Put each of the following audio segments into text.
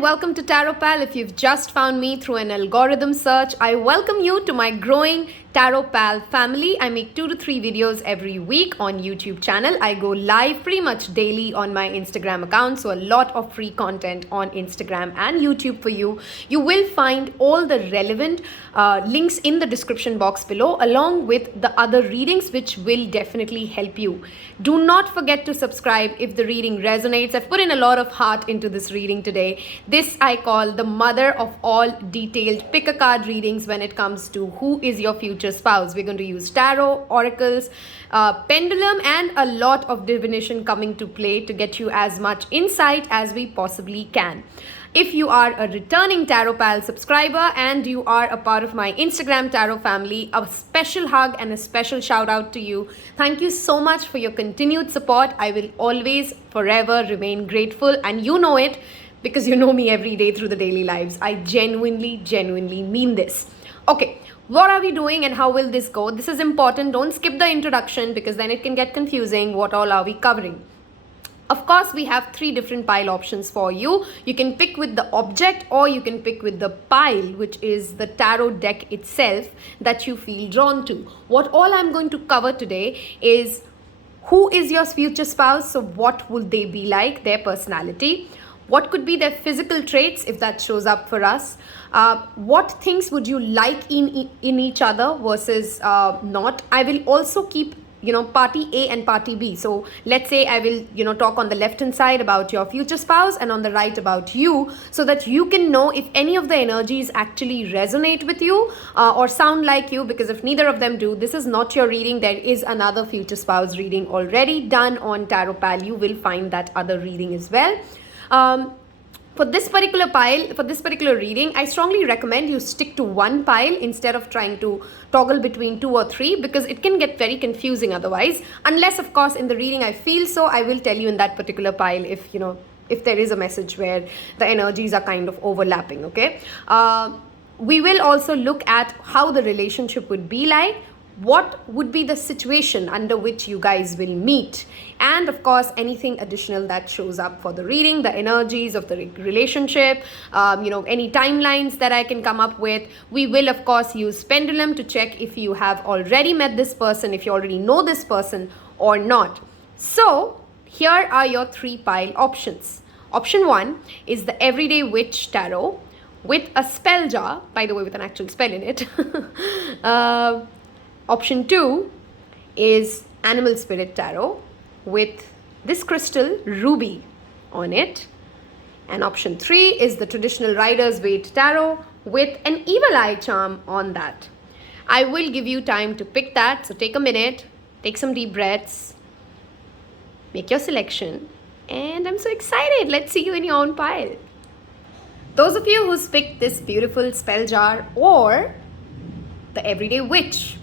Welcome to Tarot Pal. If you've just found me through an algorithm search, I welcome you to my growing Tarot Pal family. I make 2 to 3 videos every week on YouTube channel. I go live pretty much daily on my Instagram account, so a lot of free content on Instagram and YouTube for you. You will find all the relevant links in the description box below, along with the other readings which will definitely help you. Do not forget to subscribe if the reading resonates. I've put in a lot of heart into this reading today. This I call the mother of all detailed pick a card readings when it comes to who is your future spouse. We're going to use tarot, oracles, pendulum, and a lot of divination coming to play to get you as much insight as we possibly can. If you are a returning Tarot Pal subscriber and you are a part of my Instagram Tarot family, a special hug and a special shout out to you. Thank you so much for your continued support. I will always, forever remain grateful, and you know it because you know me every day through the daily lives. I genuinely mean this. Okay, what are we doing and how will this go? This is important. Don't skip the introduction because then it can get confusing. What all are we covering? Of course, we have 3 different pile options for you. You can pick with the object or you can pick with the pile, which is the tarot deck itself that you feel drawn to. What all I'm going to cover today is who is your future spouse. So what will they be like, their personality? What could be their physical traits if that shows up for us? What things would you like in each other versus not? I will also keep party A and party B. So let's say I will talk on the left hand side about your future spouse and on the right about you, so that you can know if any of the energies actually resonate with you or sound like you, because if neither of them do, this is not your reading. There is another future spouse reading already done on Tarot Pal. You will find that other reading as well. For this particular pile, for this particular reading, I strongly recommend you stick to one pile instead of trying to toggle between 2 or 3, because it can get very confusing otherwise. Unless, of course, in the reading I feel so, I will tell you in that particular pile if there is a message where the energies are kind of overlapping, okay? We will also look at how the relationship would be like. What would be the situation under which you guys will meet, and of course anything additional that shows up for the reading, the energies of the relationship, any timelines that I can come up with. We will of course use pendulum to check if you have already met this person, if you already know this person or not. So here are your 3 pile options. Option 1 is the Everyday Witch Tarot with a spell jar, by the way, with an actual spell in it. Option 2 is Animal Spirit Tarot with this crystal ruby on it. And option 3 is the traditional Rider's Waite Tarot with an Evil Eye charm on that. I will give you time to pick that, so take a minute, take some deep breaths, make your selection, and I'm so excited. Let's see you in your own pile. Those of you who's picked this beautiful spell jar or the Everyday Witch,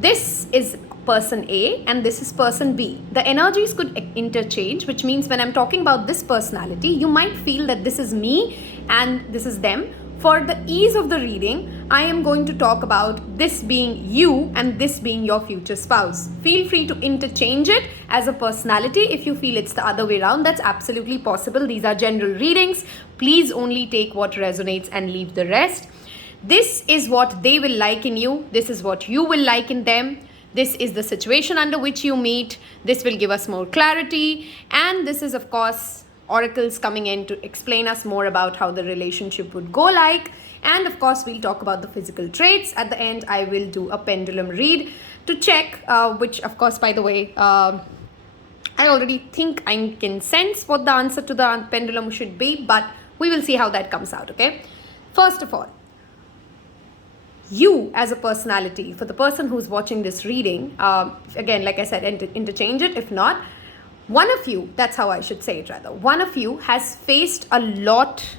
this is person A and this is person B. The energies could interchange, which means when I'm talking about this personality, you might feel that this is me and this is them. For the ease of the reading, I am going to talk about this being you and this being your future spouse. Feel free to interchange it as a personality. If you feel it's the other way around, that's absolutely possible. These are general readings. Please only take what resonates and leave the rest. This is what they will like in you. This is what you will like in them. This is the situation under which you meet. This will give us more clarity. And this is, of course, oracles coming in to explain us more about how the relationship would go like. And, of course, we'll talk about the physical traits. At the end, I will do a pendulum read to check, which, of course, by the way, I already think I can sense what the answer to the pendulum should be. But we will see how that comes out, okay? First of all, you as a personality, for the person who's watching this reading, again, like I said, interchange it. If not, one of you, that's how I should say it rather, one of you has faced a lot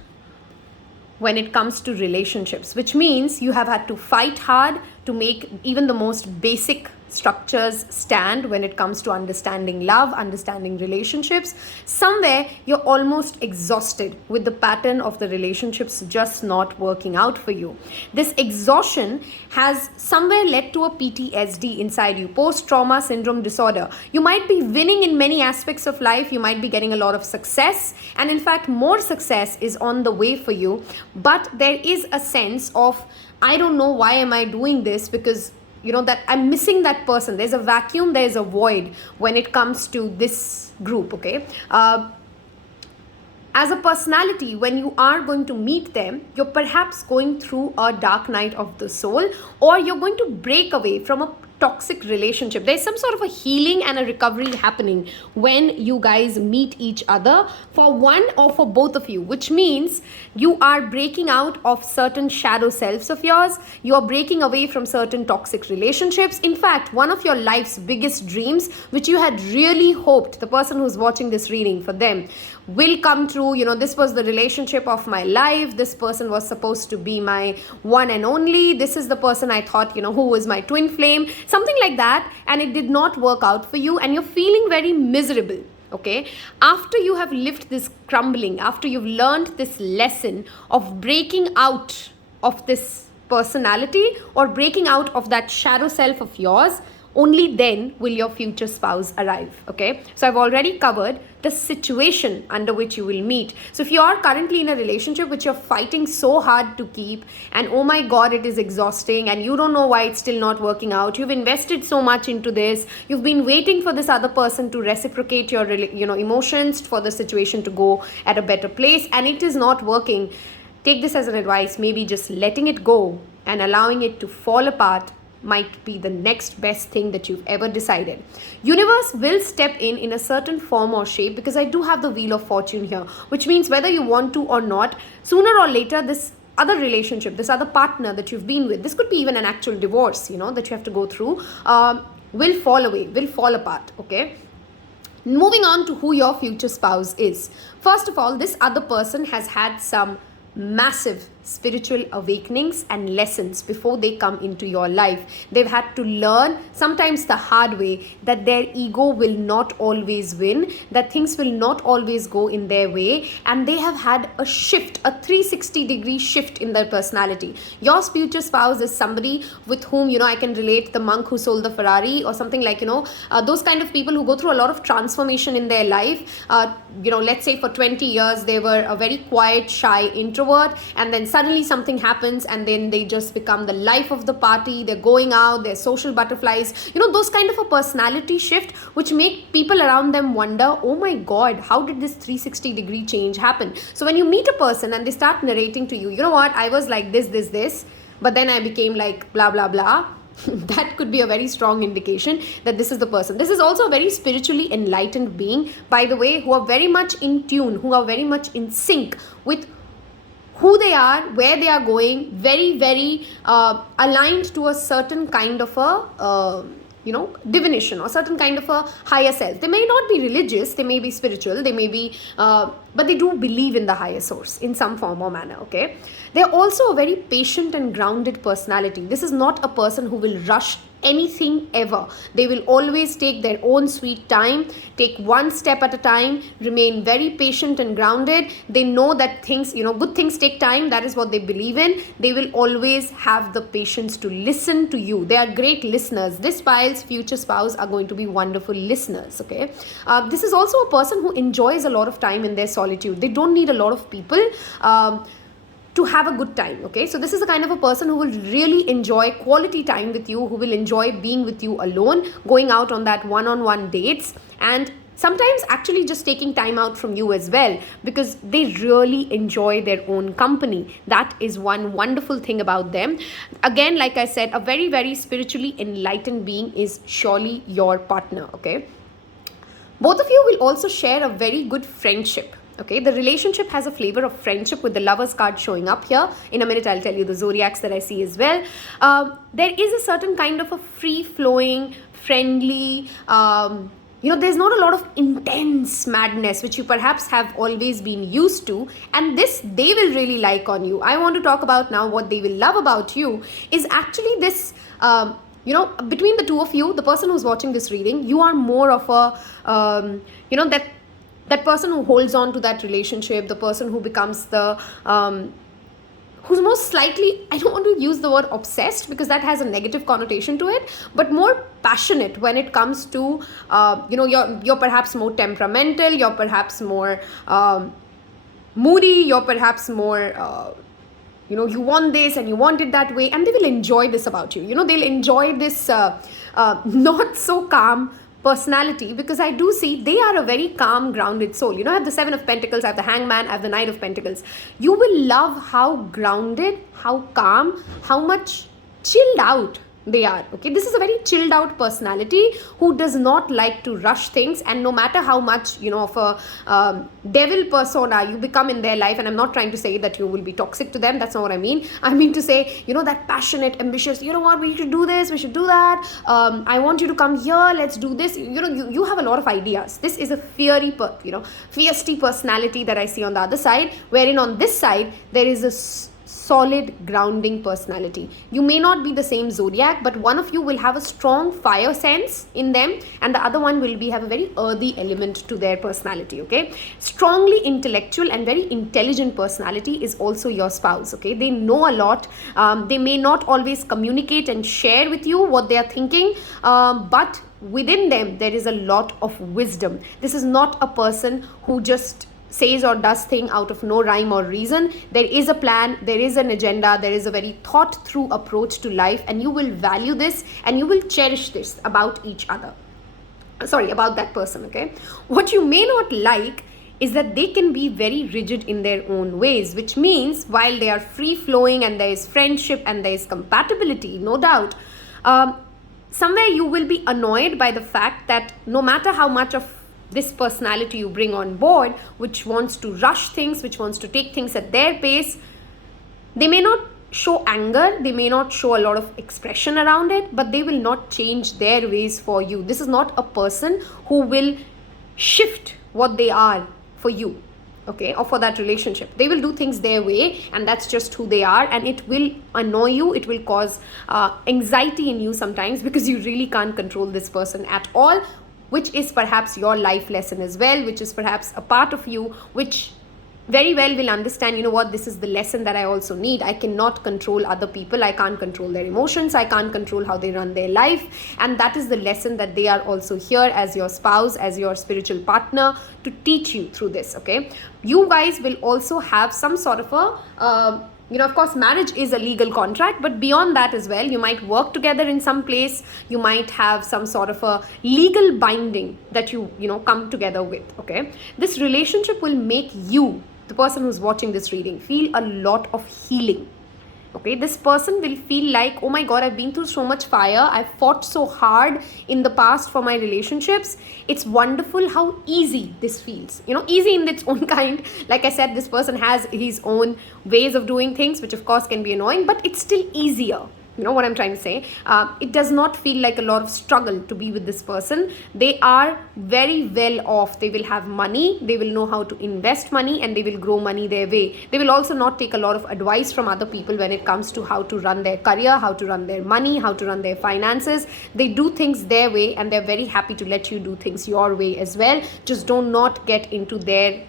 when it comes to relationships, which means you have had to fight hard to make even the most basic structures stand when it comes to understanding love, understanding relationships. Somewhere you're almost exhausted with the pattern of the relationships just not working out for you. This exhaustion has somewhere led to a PTSD inside you, post-trauma syndrome disorder. You might be winning in many aspects of life, you might be getting a lot of success, and in fact more success is on the way for you, but there is a sense of, I don't know why am I doing this, because that I'm missing that person. There's a vacuum, there's a void when it comes to this group, okay? As a personality, when you are going to meet them, you're perhaps going through a dark night of the soul, or you're going to break away from a toxic relationship. There's some sort of a healing and a recovery happening when you guys meet each other, for one or for both of you, which means you are breaking out of certain shadow selves of yours. You are breaking away from certain toxic relationships. In fact, one of your life's biggest dreams, which you had really hoped the person who's watching this reading, for them, will come true. This was the relationship of my life. This person was supposed to be my one and only. This is the person I thought, who was my twin flame, something like that. And it did not work out for you, and you're feeling very miserable. Okay, after you have lived this crumbling, after you've learned this lesson of breaking out of this personality or breaking out of that shadow self of yours, only then will your future spouse arrive. Okay, so I've already covered the situation under which you will meet. So if you are currently in a relationship which you're fighting so hard to keep, and oh my god, it is exhausting, and you don't know why it's still not working out, you've invested so much into this, you've been waiting for this other person to reciprocate your emotions, for the situation to go at a better place, and it is not working, take this as an advice. Maybe just letting it go and allowing it to fall apart might be the next best thing that you've ever decided. Universe will step in a certain form or shape, because I do have the Wheel of Fortune here, which means whether you want to or not, sooner or later this other relationship, this other partner that you've been with, this could be even an actual divorce, that you have to go through, will fall away, will fall apart. Okay, moving on to who your future spouse is. First of all, this other person has had some massive spiritual awakenings and lessons before they come into your life. They've had to learn, sometimes the hard way, that their ego will not always win, that things will not always go in their way, and they have had a shift, a 360-degree shift in their personality. Your future spouse is somebody with whom, I can relate the monk who sold the Ferrari, or something like, those kind of people who go through a lot of transformation in their life. Let's say for 20 years they were a very quiet, shy introvert, and then suddenly something happens and then they just become the life of the party. They're going out, they're social butterflies, those kind of a personality shift which make people around them wonder, oh my god, how did this 360-degree change happen? So when you meet a person and they start narrating to you, what, I was like this, but then I became like blah blah blah, that could be a very strong indication that this is the person. This is also a very spiritually enlightened being, by the way, who are very much in tune, who are very much in sync with who they are, where they are going, very, very aligned to a certain kind of a, divination, or certain kind of a higher self. They may not be religious, they may be spiritual, they may be, but they do believe in the higher source in some form or manner, okay? They're also a very patient and grounded personality. This is not a person who will rush anything ever. They will always take their own sweet time, take one step at a time, remain very patient and grounded. They know that things, good things take time. That is what they believe in. They will always have the patience to listen to you. They are great listeners. This pile's future spouse are going to be wonderful listeners, okay? This is also a person who enjoys a lot of time in their solitude. They don't need a lot of people to have a good time, okay? So this is the kind of a person who will really enjoy quality time with you, who will enjoy being with you alone, going out on that one-on-one dates, and sometimes actually just taking time out from you as well, because they really enjoy their own company. That is one wonderful thing about them. Again, like I said, a very, very spiritually enlightened being is surely your partner, okay? Both of you will also share a very good friendship. Okay, the relationship has a flavor of friendship, with the Lovers card showing up here. In a minute, I'll tell you the zodiacs that I see as well. There is a certain kind of a free-flowing, friendly, there's not a lot of intense madness which you perhaps have always been used to, and this they will really like on you. I want to talk about now what they will love about you is actually this. Between the two of you, the person who's watching this reading, you are more of a that person who holds on to that relationship, the person who becomes the who's most slightly, I don't want to use the word obsessed because that has a negative connotation to it, but more passionate when it comes to you're perhaps more temperamental, you're perhaps more moody, you're perhaps more you want this and you want it that way, and they will enjoy this about you. They'll enjoy this not so calm personality, because I do see they are a very calm, grounded soul. I have the Seven of Pentacles, I have the Hangman, I have the Knight of Pentacles. You will love how grounded, how calm, how much chilled out they are. Okay, this is a very chilled out personality who does not like to rush things, and no matter how much of a devil persona you become in their life, and I'm not trying to say that you will be toxic to them, that's not what I mean. I mean to say, that passionate, ambitious, what, we should do this, we should do that, I want you to come here, let's do this. You have a lot of ideas. This is a feisty personality that I see on the other side, wherein on this side there is a solid grounding personality. You may not be the same zodiac, but one of you will have a strong fire sense in them, and the other one will have a very earthy element to their personality. Okay, strongly intellectual and very intelligent personality is also your spouse. Okay, they know a lot. They may not always communicate and share with you what they are thinking, but within them there is a lot of wisdom. This is not a person who just says or does thing out of no rhyme or reason. There is a plan, there is an agenda, there is a very thought through approach to life, and you will value this and you will cherish this about each other. About that person. Okay, what you may not like is that they can be very rigid in their own ways, which means while they are free flowing and there is friendship and there is compatibility, no doubt, somewhere you will be annoyed by the fact that no matter how much of this personality you bring on board, which wants to rush things, which wants to take things at their pace, they may not show anger, they may not show a lot of expression around it, but they will not change their ways for you. This is not a person who will shift what they are for you, okay, or for that relationship. They will do things their way, and that's just who they are, and it will annoy you. It will cause anxiety in you sometimes, because you really can't control this person at all, which is perhaps your life lesson as well, which is perhaps a part of you which very well will understand, this is the lesson that I also need. I cannot control other people, I can't control their emotions, I can't control how they run their life, and that is the lesson that they are also here as your spouse, as your spiritual partner, to teach you through this. Okay, you guys will also have some sort of a of course, marriage is a legal contract, but beyond that as well, you might work together in some place. You might have some sort of a legal binding that you come together with. Okay, this relationship will make you, the person who's watching this reading, feel a lot of healing. Okay, this person will feel like, oh my God, I've been through so much fire, I've fought so hard in the past for my relationships. It's wonderful how easy this feels, easy in its own kind. Like I said, this person has his own ways of doing things, which of course can be annoying, but it's still easier. You know what I'm trying to say? It does not feel like a lot of struggle to be with this person. They are very well off. They will have money. They will know how to invest money, and they will grow money their way. They will also not take a lot of advice from other people when it comes to how to run their career, how to run their money, how to run their finances. They do things their way, and they're very happy to let you do things your way as well. Just do not get into their,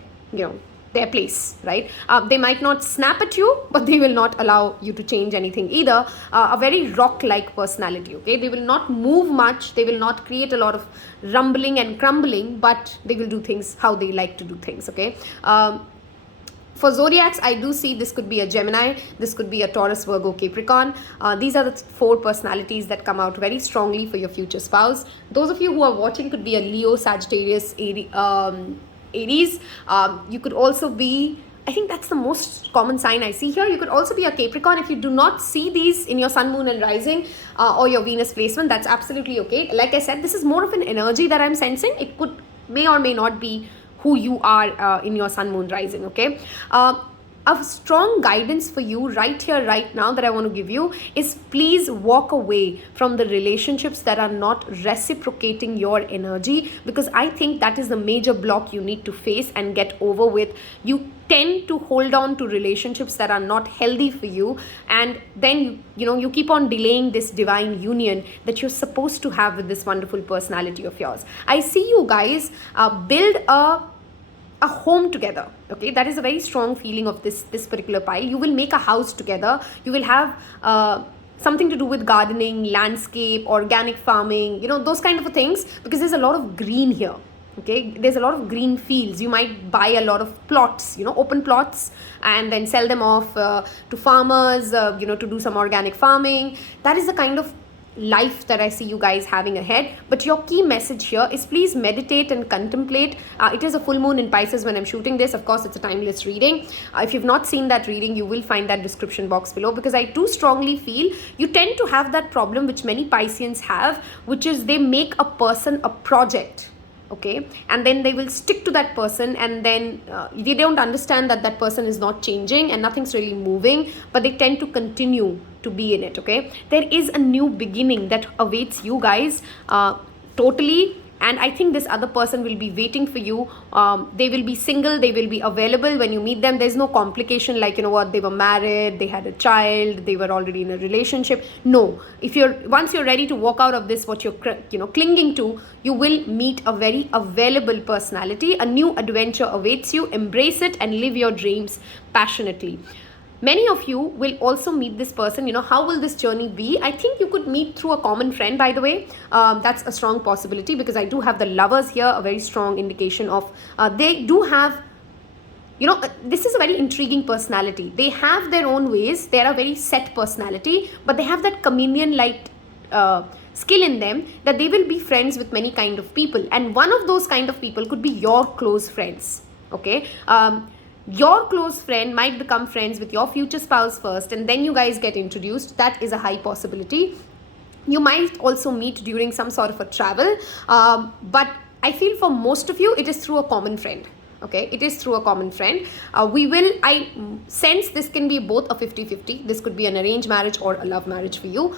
their place, right? They might not snap at you, but they will not allow you to change anything either. A very rock-like personality, okay? They will not move much. They will not create a lot of rumbling and crumbling, but they will do things how they like to do things, okay? For zodiacs, I do see this could be a Gemini, this could be a Taurus, Virgo, Capricorn. These are the 4 personalities that come out very strongly for your future spouse. Those of you who are watching could be a Leo, Sagittarius, Aries. You could also be, I think that's the most common sign I see here. You could also be a Capricorn. If you do not see these in your sun, moon and rising or your Venus placement, that's absolutely okay. Like I said, this is more of an energy that I'm sensing. It may or may not be who you are in your sun, moon, rising, okay? a strong guidance for you right here, right now, that I want to give you is please walk away from the relationships that are not reciprocating your energy, because I think that is the major block you need to face and get over with. You tend to hold on to relationships that are not healthy for you, and then you keep on delaying this divine union that you're supposed to have with this wonderful personality of yours. I see you guys build a home together. Okay, that is a very strong feeling of this particular pile. You will make a house together. You will have something to do with gardening, landscape, organic farming, those kind of things, because there's a lot of green here. Okay, there's a lot of green fields. You might buy a lot of plots, open plots, and then sell them off to farmers, to do some organic farming. That is the kind of life that I see you guys having ahead. But your key message here is please meditate and contemplate. It is a full moon in Pisces when I'm shooting this. Of course, it's a timeless reading. If you've not seen that reading, you will find that description box below, because I do strongly feel you tend to have that problem which many Pisceans have, which is they make a person a project. Okay, and then they will stick to that person, and then they don't understand that that person is not changing and nothing's really moving, but they tend to continue to be in it. Okay, there is a new beginning that awaits you guys, totally. And I think this other person will be waiting for you. They will be single, they will be available when you meet them. There's no complication like, they were married, they had a child, they were already in a relationship. No, once you're ready to walk out of this, what you're clinging to, you will meet a very available personality. A new adventure awaits you. Embrace it and live your dreams passionately. Many of you will also meet this person. How will this journey be? I think you could meet through a common friend, by the way. That's a strong possibility, because I do have the Lovers here, a very strong indication of they do have, this is a very intriguing personality. They have their own ways. They are a very set personality, but they have that chameleon-like skill in them that they will be friends with many kind of people. And one of those kind of people could be your close friends. Okay. Your close friend might become friends with your future spouse first, and then you guys get introduced. That is a high possibility. You might also meet during some sort of a travel, but I feel for most of you, it is through a common friend. Okay, it is through a common friend. I sense this can be both a 50-50. This could be an arranged marriage or a love marriage for you.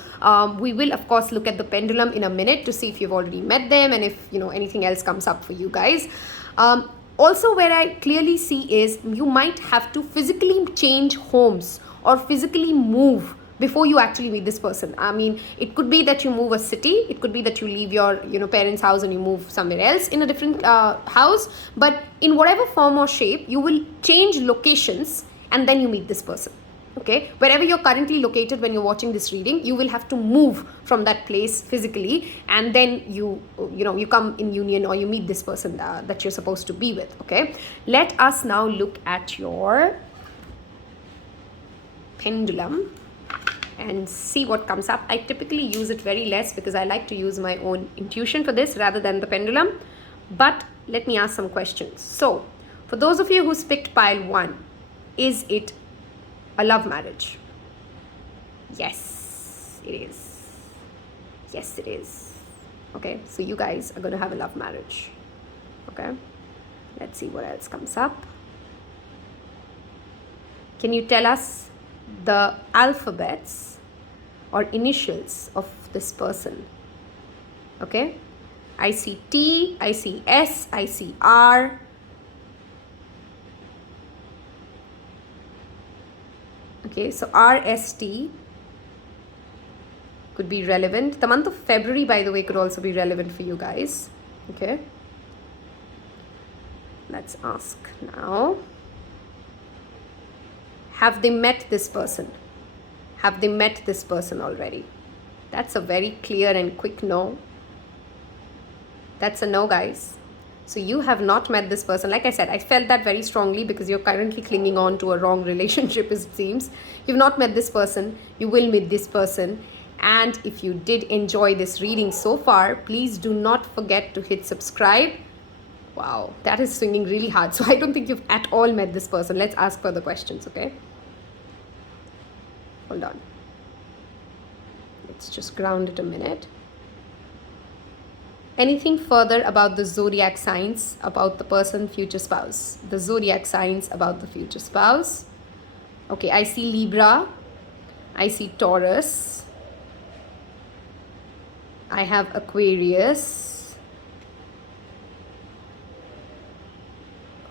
We will, of course, look at the pendulum in a minute to see if you've already met them and if, anything else comes up for you guys. Also, where I clearly see is you might have to physically change homes or physically move before you actually meet this person. I mean, it could be that you move a city. It could be that you leave your, parents' house and you move somewhere else in a different house. But in whatever form or shape, you will change locations and then you meet this person. Okay, wherever you're currently located when you're watching this reading, you will have to move from that place physically, and then you come in union or you meet this person that you're supposed to be with. Okay, let us now look at your pendulum and see what comes up. I typically use it very less because I like to use my own intuition for this rather than the pendulum, but let me ask some questions. So for those of you who's picked pile 1, is it a love marriage? Yes, it is. Yes, it is. Okay, so you guys are going to have a love marriage. Okay, let's see what else comes up. Can you tell us the alphabets or initials of this person? Okay, I see T, I see S, I see R. Okay, so RST could be relevant. The month of February, by the way, could also be relevant for you guys. Okay, let's ask now. Have they met this person? Have they met this person already? That's a very clear and quick no. That's a no, guys. So you have not met this person. Like I said, I felt that very strongly because you're currently clinging on to a wrong relationship, it seems. You've not met this person. You will meet this person. And if you did enjoy this reading so far, please do not forget to hit subscribe. Wow, that is swinging really hard. So I don't think you've at all met this person. Let's ask further questions, okay? Hold on. Let's just ground it a minute. Anything further about the zodiac signs about the person, future spouse? The zodiac signs about the future spouse. Okay, I see Libra, I see Taurus, I have Aquarius.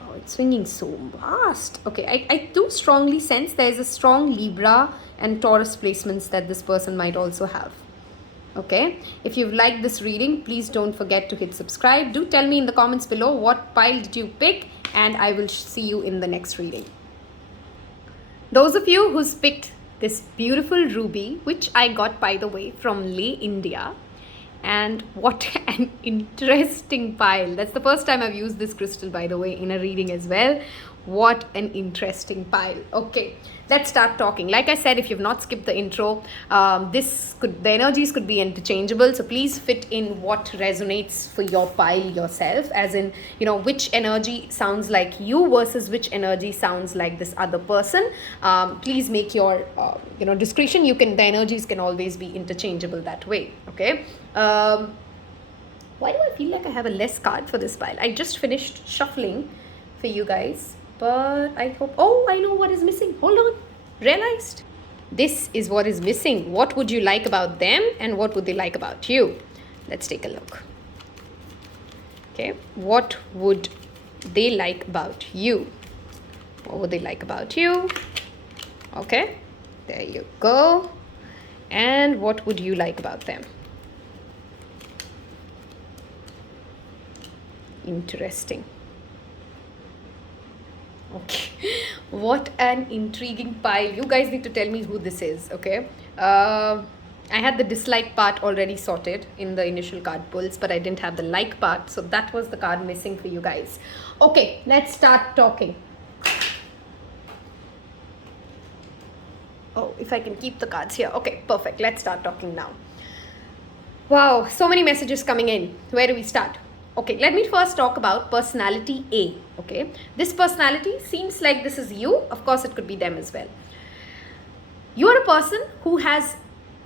Oh, it's swinging so vast. Okay, I do strongly sense there's a strong Libra and Taurus placements that this person might also have. Okay, if you've liked this reading, please don't forget to hit subscribe. Do tell me in the comments below what pile did you pick, and I will see you in the next reading. Those of you who's picked this beautiful ruby, which I got, by the way, from Leh, India, and what an interesting pile. That's the first time I've used this crystal, by the way, in a reading as well. What an interesting pile. Okay, let's start talking. Like I said, if you've not skipped the intro, the energies could be interchangeable, so please fit in what resonates for your pile yourself, as in, you know, which energy sounds like you versus which energy sounds like this other person. Please make your discretion. The energies can always be interchangeable that way. Okay, why do I feel like I have a less card for this pile? I just finished shuffling for you guys, but I hope, oh, I know what is missing. Hold on, realized. This is what is missing. What would you like about them, and what would they like about you? Let's take a look. Okay, what would they like about you? What would they like about you? Okay, there you go. And what would you like about them? Interesting. Okay, what an intriguing pile. You guys need to tell me who this is. Okay, I had the dislike part already sorted in the initial card pulls, but I didn't have the like part, so that was the card missing for you guys. Okay, let's start talking. Oh, if I can keep the cards here. Okay, perfect. Let's start talking now. Wow, so many messages coming in. Where do we start? Okay, let me first talk about personality A. Okay, this personality seems like this is you. Of course, it could be them as well. You are a person who has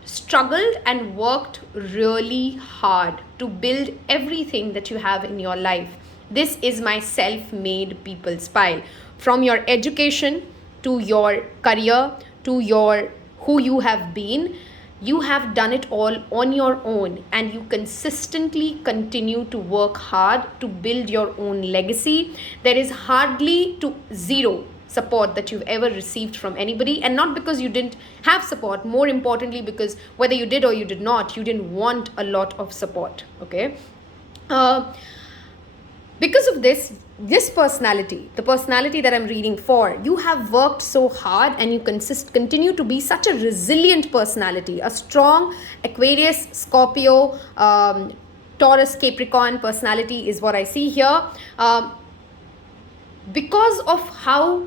struggled and worked really hard to build everything that you have in your life. This is my self-made people's pile. From your education to your career to your who you have been. You have done it all on your own, and you consistently continue to work hard to build your own legacy. There is hardly to zero support that you've ever received from anybody, and not because you didn't have support, more importantly because whether you did or you did not, you didn't want a lot of support. Okay, because of this personality, the personality that I'm reading for, you have worked so hard, and you continue to be such a resilient personality, a strong Aquarius, Scorpio, Taurus, Capricorn personality is what I see here. Because of how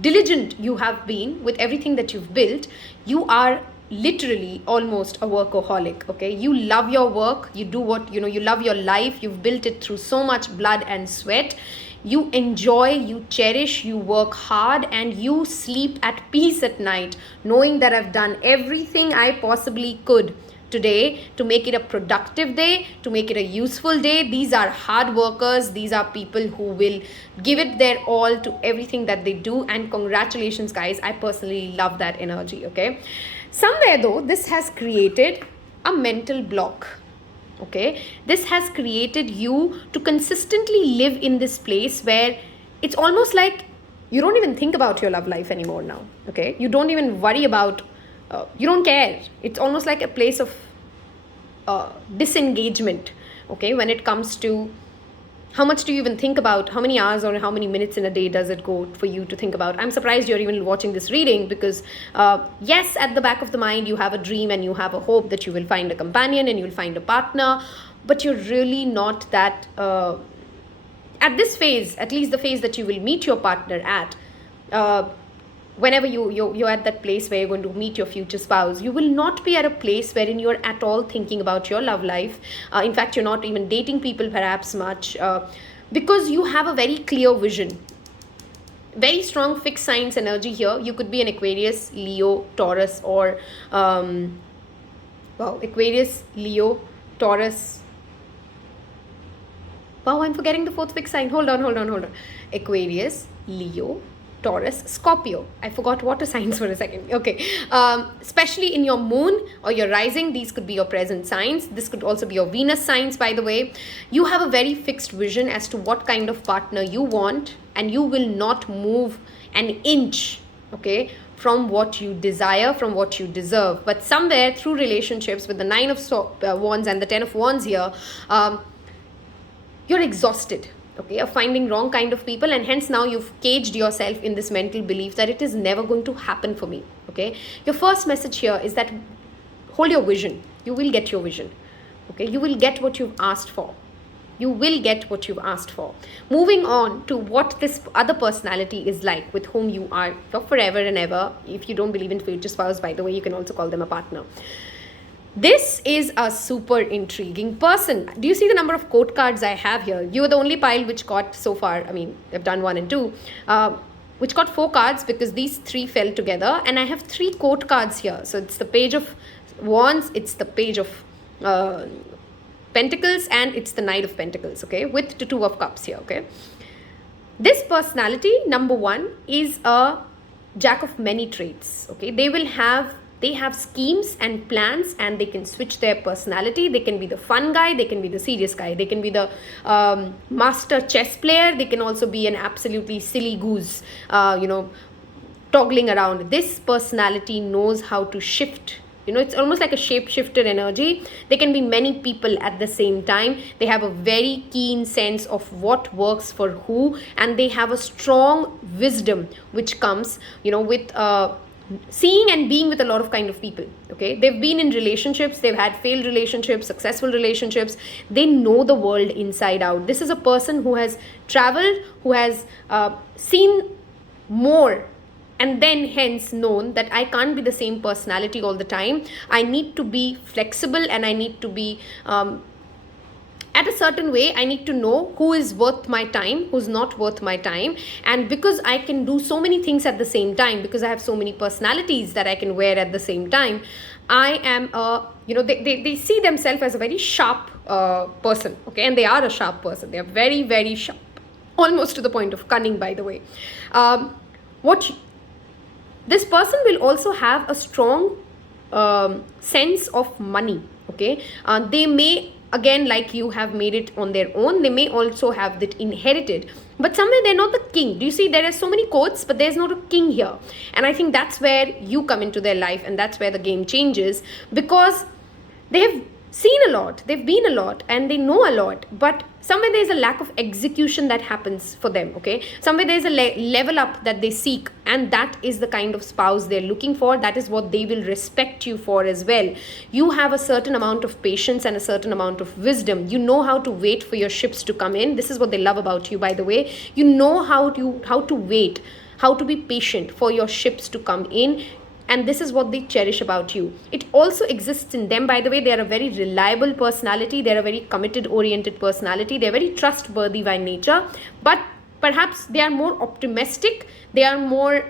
diligent you have been with everything that you've built, you are literally almost a workaholic. Okay, you love your work, you do what you love your life, you've built it through so much blood and sweat. You enjoy, you cherish, you work hard, and you sleep at peace at night knowing that I've done everything I possibly could today to make it a productive day, to make it a useful day. These are hard workers. These are people who will give it their all to everything that they do, and congratulations guys, I personally love that energy. Okay, somewhere though this has created a mental block. Okay, this has created you to consistently live in this place where it's almost like you don't even think about your love life anymore now. Okay, you don't even worry about you don't care. It's almost like a place of disengagement. Okay, when it comes to how much do you even think about, how many hours or how many minutes in a day does it go for you to think about? I'm surprised you're even watching this reading, because yes, at the back of the mind you have a dream and you have a hope that you will find a companion and you'll find a partner, but you're really not that at this phase, at least the phase that you will meet your partner at. Whenever you're at that place where you're going to meet your future spouse, you will not be at a place wherein you're at all thinking about your love life. In fact, you're not even dating people perhaps much, because you have a very clear vision. Very strong fixed signs energy here. You could be an Aquarius, Leo, Taurus, or Aquarius, Leo, Taurus. Wow, I'm forgetting the fourth fixed sign. Hold on. Aquarius, Leo, Taurus, Scorpio. I forgot water signs for a second. Okay. Especially in your moon or your rising, these could be your present signs. This could also be your Venus signs, by the way. You have a very fixed vision as to what kind of partner you want, and you will not move an inch, okay, from what you desire, from what you deserve. But somewhere through relationships with the Nine of Wands and the Ten of Wands here, you're exhausted, okay, of finding wrong kind of people, and hence now you've caged yourself in this mental belief that it is never going to happen for me, okay. Your first message here is that hold your vision. You will get your vision, okay. You will get what you've asked for. You will get what you've asked for. Moving on to what this other personality is like, with whom you are forever and ever. If you don't believe in future spouse, by the way, you can also call them a partner. This is a super intriguing person. Do you see the number of quote cards I have here? You are the only pile which got so far, I mean, I've done 1 and 2, which got 4 cards because these 3 fell together. And I have 3 quote cards here. So it's the Page of Wands, it's the Page of Pentacles, and it's the Knight of Pentacles, okay, with the 2 of Cups here, okay. This personality, number 1, is a jack of many trades, okay. They have schemes and plans, and they can switch their personality. They can be the fun guy, they can be the serious guy, they can be the master chess player, they can also be an absolutely silly goose, toggling around. This personality knows how to shift. It's almost like a shapeshifter energy. They can be many people at the same time. They have a very keen sense of what works for who, and they have a strong wisdom which comes, with seeing and being with a lot of kind of people, okay. They've been in relationships, they've had failed relationships, successful relationships. They know the world inside out. This is a person who has traveled, who has seen more, and then hence known that I can't be the same personality all the time. I need to be flexible, and I need to be at a certain way. I need to know who is worth my time, who's not worth my time. And because I can do so many things at the same time, because I have so many personalities that I can wear at the same time, I am they see themselves as a very sharp person, okay. And they are a sharp person. They are very, very sharp, almost to the point of cunning, by the way. This person will also have a strong sense of money, okay. They may, again, like you, have made it on their own. They may also have that inherited, but somewhere they're not the king. Do you see, there are so many quotes, but there's not a king here. And I think that's where you come into their life, and that's where the game changes, because they have seen a lot, they've been a lot, and they know a lot, but somewhere there's a lack of execution that happens for them, okay. Somewhere there's a level up that they seek, and that is the kind of spouse they're looking for. That is what they will respect you for as well. You have a certain amount of patience and a certain amount of wisdom. You know how to wait for your ships to come in. This is what they love about you, by the way. You know how to wait, how to be patient for your ships to come in. And this is what they cherish about you. It also exists in them, by the way. They are a very reliable personality. They're a very committed, oriented personality. They're very trustworthy by nature. But perhaps they are more optimistic. They are more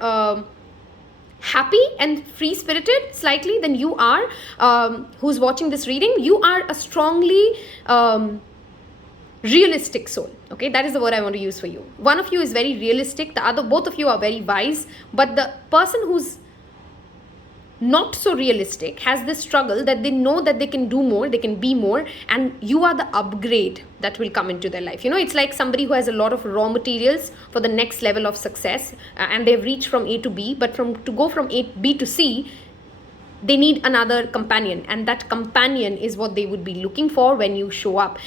happy and free-spirited slightly than you are, who's watching this reading. You are a strongly realistic soul, okay. That is the word I want to use for you. One of you is very realistic. Both of you are very wise. But the person who's not so realistic has this struggle that they know that they can do more, they can be more, and you are the upgrade that will come into their life. It's like somebody who has a lot of raw materials for the next level of success, and they've reached from A to B, but to go from B to C, they need another companion, and that companion is what they would be looking for when you show up.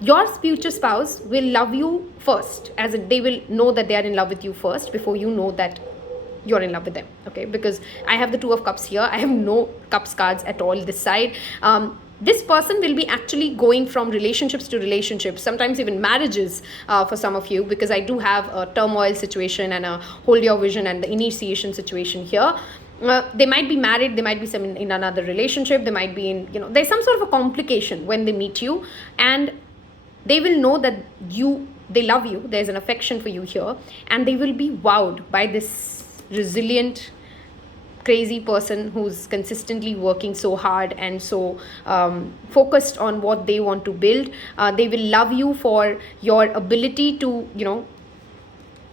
Your future spouse will love you first, as in they will know that they are in love with you first before you know that you're in love with them, okay. Because I have the 2 of Cups here. I have no Cups cards at all this side. This person will be actually going from relationships to relationships, sometimes even marriages for some of you, because I do have a turmoil situation and a hold your vision and the initiation situation here. They might be married, they might be in another relationship, they might be in, there's some sort of a complication when they meet you, and they will know that they love you, there's an affection for you here, and they will be wowed by this resilient, crazy person who's consistently working so hard and so focused on what they want to build. They will love you for your ability to,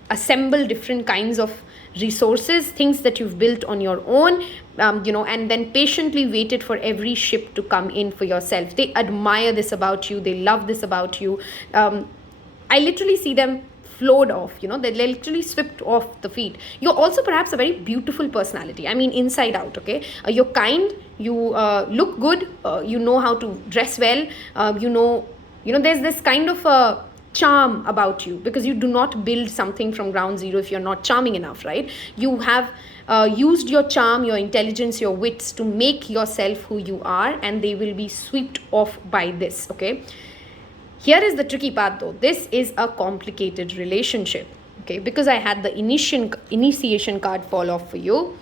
assemble different kinds of resources, things that you've built on your own, and then patiently waited for every ship to come in for yourself. They admire this about you. They love this about you. I literally see them flowed off, they're literally swept off the feet. You're also perhaps a very beautiful personality. I mean, inside out, okay? You're kind, you look good, you know how to dress well, there's this kind of a charm about you, because you do not build something from ground zero if you're not charming enough, right? You have used your charm, your intelligence, your wits to make yourself who you are, and they will be swept off by this, okay? Here is the tricky part though. This is a complicated relationship, okay? Because I had the initiation card fall off for you.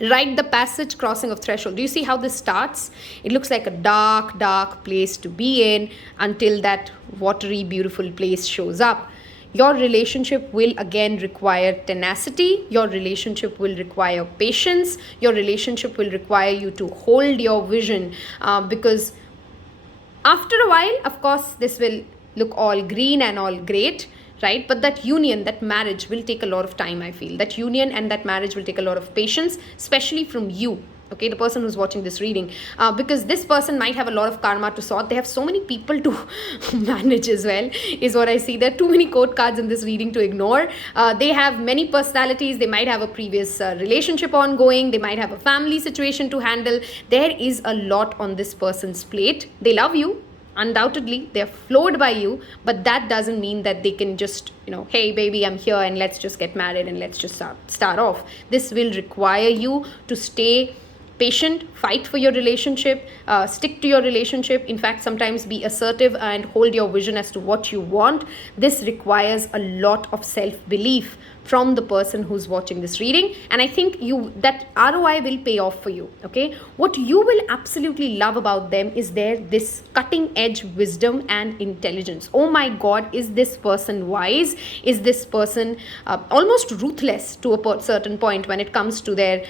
Write the passage, crossing of threshold. Do you see how this starts? It looks like a dark, dark place to be in until that watery, beautiful place shows up. Your relationship will again require tenacity. Your relationship will require patience. Your relationship will require you to hold your vision, because after a while, of course, this will look all green and all great, right? But that union, that marriage will take a lot of time, I feel. That union and that marriage will take a lot of patience, especially from you, okay, the person who's watching this reading. Because this person might have a lot of karma to sort. They have so many people to manage as well, is what I see. There are too many code cards in this reading to ignore. They have many personalities. They might have a previous relationship ongoing. They might have a family situation to handle. There is a lot on this person's plate. They love you. Undoubtedly, they're floored by you, but that doesn't mean that they can just, hey baby, I'm here and let's just get married and let's just start off. This will require you to stay patient, fight for your relationship, stick to your relationship. In fact, sometimes be assertive and hold your vision as to what you want. This requires a lot of self-belief from the person who's watching this reading, and I think that ROI will pay off for you, okay? What you will absolutely love about them is this cutting edge wisdom and intelligence. Oh my God, is this person wise? Is this person almost ruthless to a certain point when it comes to their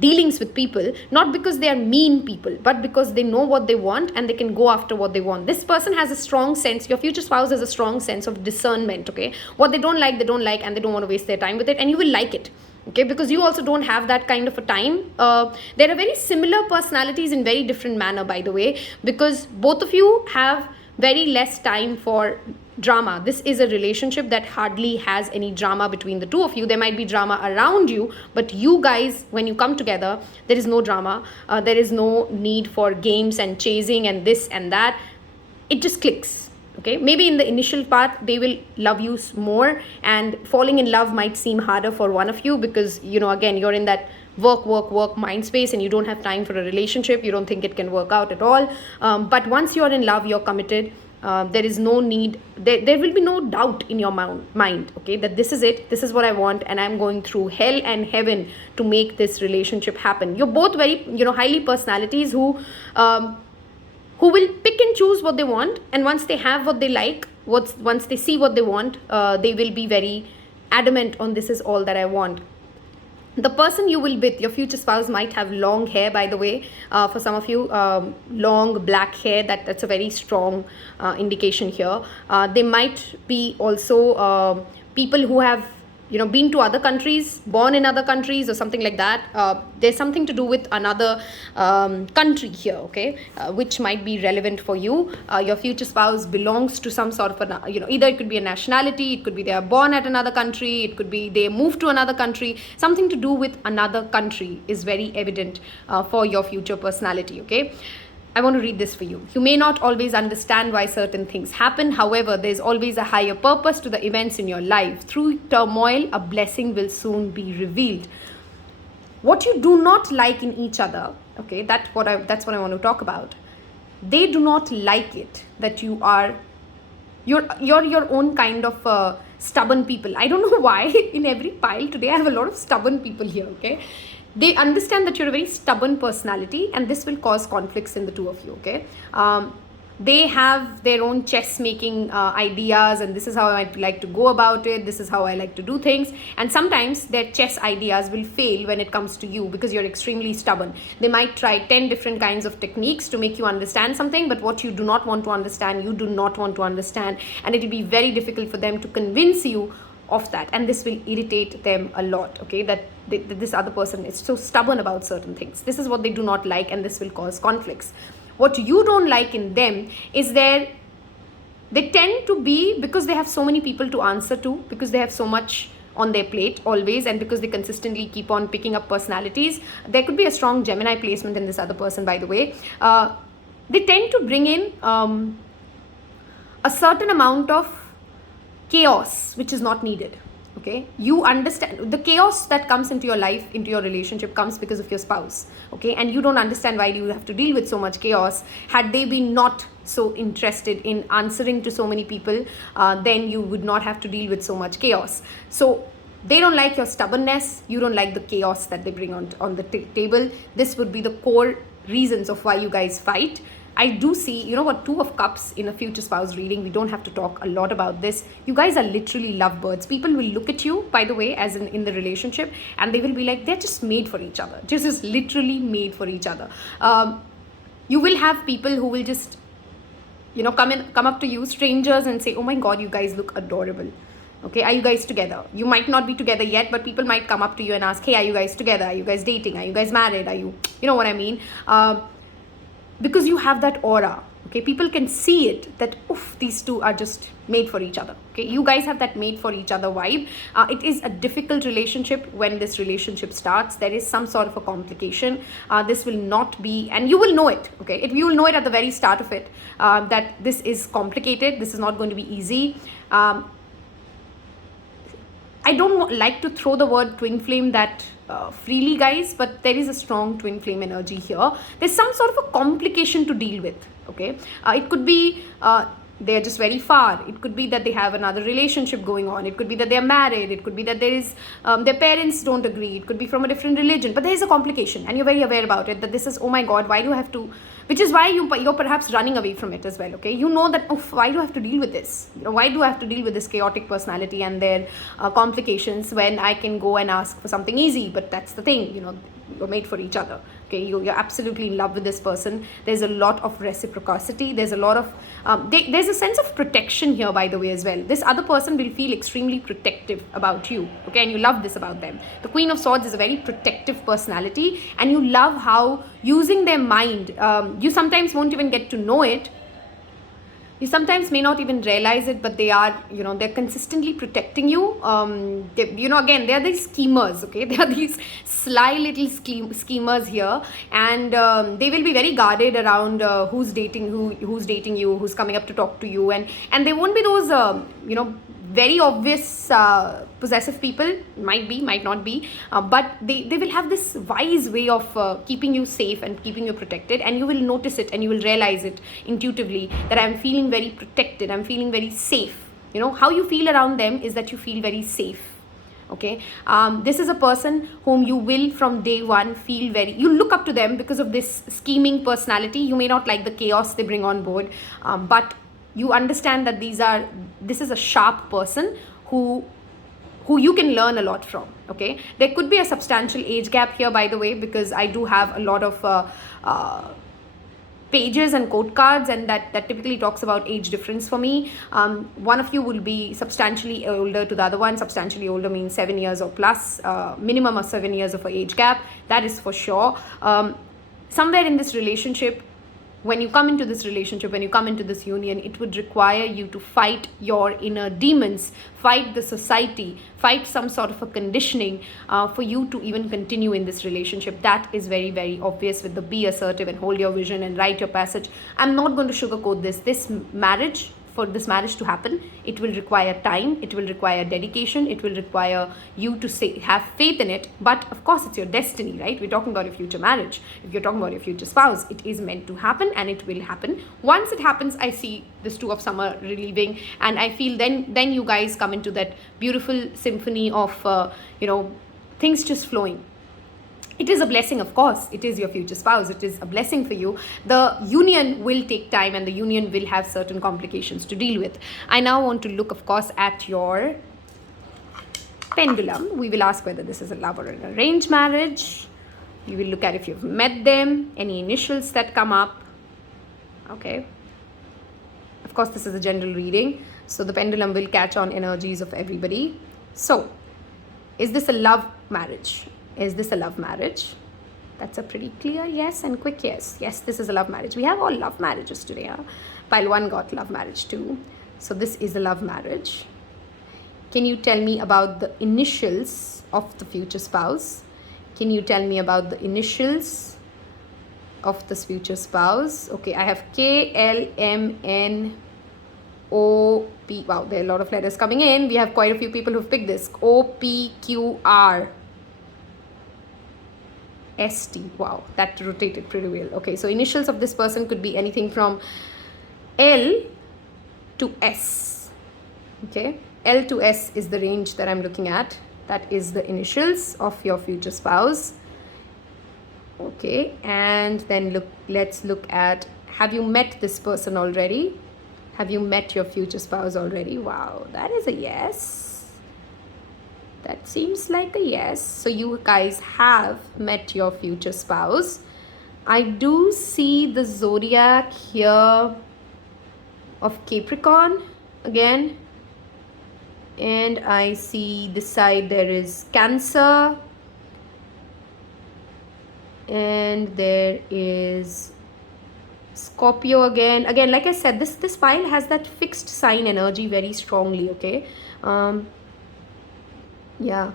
dealings with people? Not because they are mean people, but because they know what they want and they can go after what they want. This person has a strong sense, your future spouse has a strong sense of discernment, okay? What they don't like, and they don't want to waste their time with it, and you will like it, okay? Because you also don't have that kind of a time. There are very similar personalities in very different manner, by the way, because both of you have very less time for drama. This is a relationship that hardly has any drama between the two of you. There might be drama around you, but you guys, when you come together, there is no drama. There is no need for games and chasing and this and that. It just clicks. Okay, maybe in the initial part, they will love you more, and falling in love might seem harder for one of you because, again, you're in that work mind space and you don't have time for a relationship. You don't think it can work out at all. But once you're in love, you're committed. There is no need, there will be no doubt in your mind, okay, that this is it, this is what I want, and I'm going through hell and heaven to make this relationship happen. You're both very, highly personalities who will pick and choose what they want, and once they have what they like, once they see what they want, they will be very adamant on this is all that I want. The person you will with, your future spouse, might have long hair, by the way. For some of you, long black hair, that's a very strong indication here. They might be also people who have been to other countries, born in other countries or something like that. There's something to do with another country here, okay, which might be relevant for you. Your future spouse belongs to some sort of either it could be a nationality, it could be they are born at another country, it could be they moved to another country. Something to do with another country is very evident for your future personality, okay? I want to read this for you. You may not always understand why certain things happen. However, there's always a higher purpose to the events in your life. Through turmoil, a blessing will soon be revealed. What you do not like in each other, okay, that's what I want to talk about. They do not like it that you're your own kind of stubborn people. I don't know why in every pile today I have a lot of stubborn people here, okay? They understand that you're a very stubborn personality, and this will cause conflicts in the two of you, okay? They have their own chess making ideas, and this is how I like to go about it, this is how I like to do things, and sometimes their chess ideas will fail when it comes to you because you're extremely stubborn. They might try 10 different kinds of techniques to make you understand something, but what you do not want to understand, you do not want to understand, and it will be very difficult for them to convince you of that, and this will irritate them a lot. Okay, that this other person is so stubborn about certain things. This is what they do not like, and this will cause conflicts. What you don't like in them is they tend to be, because they have so many people to answer to, because they have so much on their plate always, and because they consistently keep on picking up personalities. There could be a strong Gemini placement in this other person, by the way. They tend to bring in a certain amount of chaos which is not needed. Okay, you understand the chaos that comes into your life, into your relationship, comes because of your spouse. Okay, and you don't understand why you have to deal with so much chaos. Had they been not so interested in answering to so many people, then you would not have to deal with so much chaos. So they don't like your stubbornness, you don't like the chaos that they bring on the table. This would be the core reasons of why you guys fight. I do see, you know what, 2 of Cups in a future spouse reading. We don't have to talk a lot about this. You guys are literally lovebirds. People will look at you, by the way, as in the relationship, and they will be like, they're just made for each other. Just literally made for each other. You will have people who will just, you know, come up to you, strangers, and say, oh my God, you guys look adorable. Okay, are you guys together? You might not be together yet, but people might come up to you and ask, hey, are you guys together? Are you guys dating? Are you guys married? Are you know what I mean? Because you have that aura. Okay, people can see it, that oof, these two are just made for each other. Okay, you guys have that made for each other vibe. It is a difficult relationship. When this relationship starts, there is some sort of a complication. This will not be, and you will know it. Okay, you will know it at the very start of it, that this is complicated. This is not going to be easy. I don't like to throw the word twin flame that freely, guys, but there is a strong twin flame energy here. There's some sort of a complication to deal with. Okay, it could be they're just very far. It could be that they have another relationship going on. It could be that they're married. It could be that there is their parents don't agree. It could be from a different religion, but there is a complication, and you're very aware about it, that this is, oh my God, why do I have to, which is why you're perhaps running away from it as well. Okay, you know that, oh, why do I have to deal with this? You know, why do I have to deal with this chaotic personality and their complications when I can go and ask for something easy? But that's the thing, you know, you're made for each other. Okay, you're absolutely in love with this person. There's a lot of reciprocity. There's a lot of there's a sense of protection here, by the way, as well. This other person will feel extremely protective about you. Okay, and you love this about them. The Queen of Swords is a very protective personality, and you love how, using their mind, you sometimes won't even get to know it. You sometimes may not even realize it, but they are, you know, they're consistently protecting you. You know, again, they are these schemers, okay? They are these sly little schemers here, and they will be very guarded around who's dating who's dating you, who's coming up to talk to you, and they won't be those, you know, very obvious possessive people. Might not be, but they will have this wise way of keeping you safe and keeping you protected, and you will notice it and you will realize it intuitively, that I'm feeling very protected, I'm feeling very safe. You know, how you feel around them is that you feel very safe. Okay, this is a person whom you will from day one feel very, you look up to them because of this scheming personality. You may not like the chaos they bring on board, but you understand that this is a sharp person who you can learn a lot from. Okay, there could be a substantial age gap here, by the way, because I do have a lot of pages and quote cards, and that typically talks about age difference for me. One of you will be substantially older to the other one. Substantially older means 7 years or plus, minimum of 7 years of an age gap, that is for sure. Somewhere in this relationship, when you come into this relationship, when you come into this union, it would require you to fight your inner demons, fight the society, fight some sort of a conditioning for you to even continue in this relationship. That is very, very obvious with the be assertive and hold your vision and write your passage. I'm not going to sugarcoat this. For this marriage to happen, it will require time, it will require dedication, it will require you to have faith in it. But of course, it's your destiny, right? We're talking about your future marriage. If you're talking about your future spouse, it is meant to happen, and it will happen. Once it happens, I see this 2 of Summer relieving, and I feel then you guys come into that beautiful symphony of you know, things just flowing. It is a blessing, of course. It is your future spouse. It is a blessing for you. The union will take time, and the union will have certain complications to deal with. I now want to look, of course, at your pendulum. We will ask whether this is a love or an arranged marriage. We will look at if you've met them, any initials that come up. Okay. Of course, this is a general reading, so the pendulum will catch on energies of everybody. So, is this a love marriage? Is this a love marriage? That's a pretty clear yes and quick yes. Yes, this is a love marriage. We have all love marriages today. Huh? Pile 1 got love marriage too. So this is a love marriage. Can you tell me about the initials of the future spouse? Can you tell me about the initials of this future spouse? Okay, I have K, L, M, N, O, P. Wow, there are a lot of letters coming in. We have quite a few people who've picked this. O, P, Q, R, S, T. Wow, that rotated pretty well. Okay, so initials of this person could be anything from L to S. Okay, L to S is the range that I'm looking at. That is the initials of your future spouse. Okay, and then let's look at, have you met this person already? Have you met your future spouse already? Wow, that is a yes. That seems like a yes. So you guys have met your future spouse. I do see the zodiac here of Capricorn again. And I see this side there is Cancer. And there is Scorpio again. Like I said, this file has that fixed sign energy very strongly, okay? Yeah.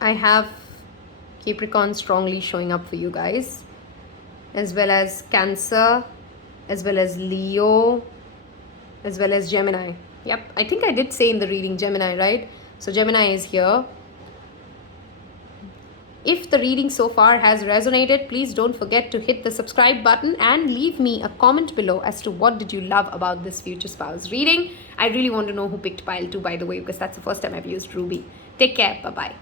I have Capricorn strongly showing up for you guys, as well as Cancer, as well as Leo, as well as Gemini. Yep, I think I did say in the reading Gemini, right? So Gemini is here. If the reading so far has resonated, please don't forget to hit the subscribe button and leave me a comment below as to what did you love about this future spouse reading. I really want to know who picked pile 2, by the way, because that's the first time I've used Ruby. Take care. Bye-bye.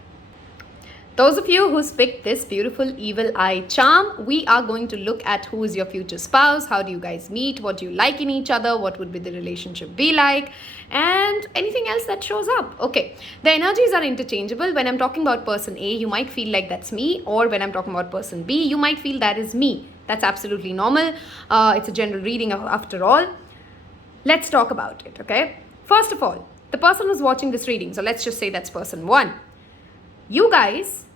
Those of you who's picked this beautiful evil eye charm, we are going to look at who is your future spouse, how do you guys meet, what do you like in each other, what would be the relationship be like, and anything else that shows up. Okay, the energies are interchangeable. When I'm talking about person A, you might feel like that's me, or when I'm talking about person B, you might feel that is me. That's absolutely normal. It's a general reading after all. Let's talk about it, okay? First of all, the person who's watching this reading, so let's just say that's person 1. You guys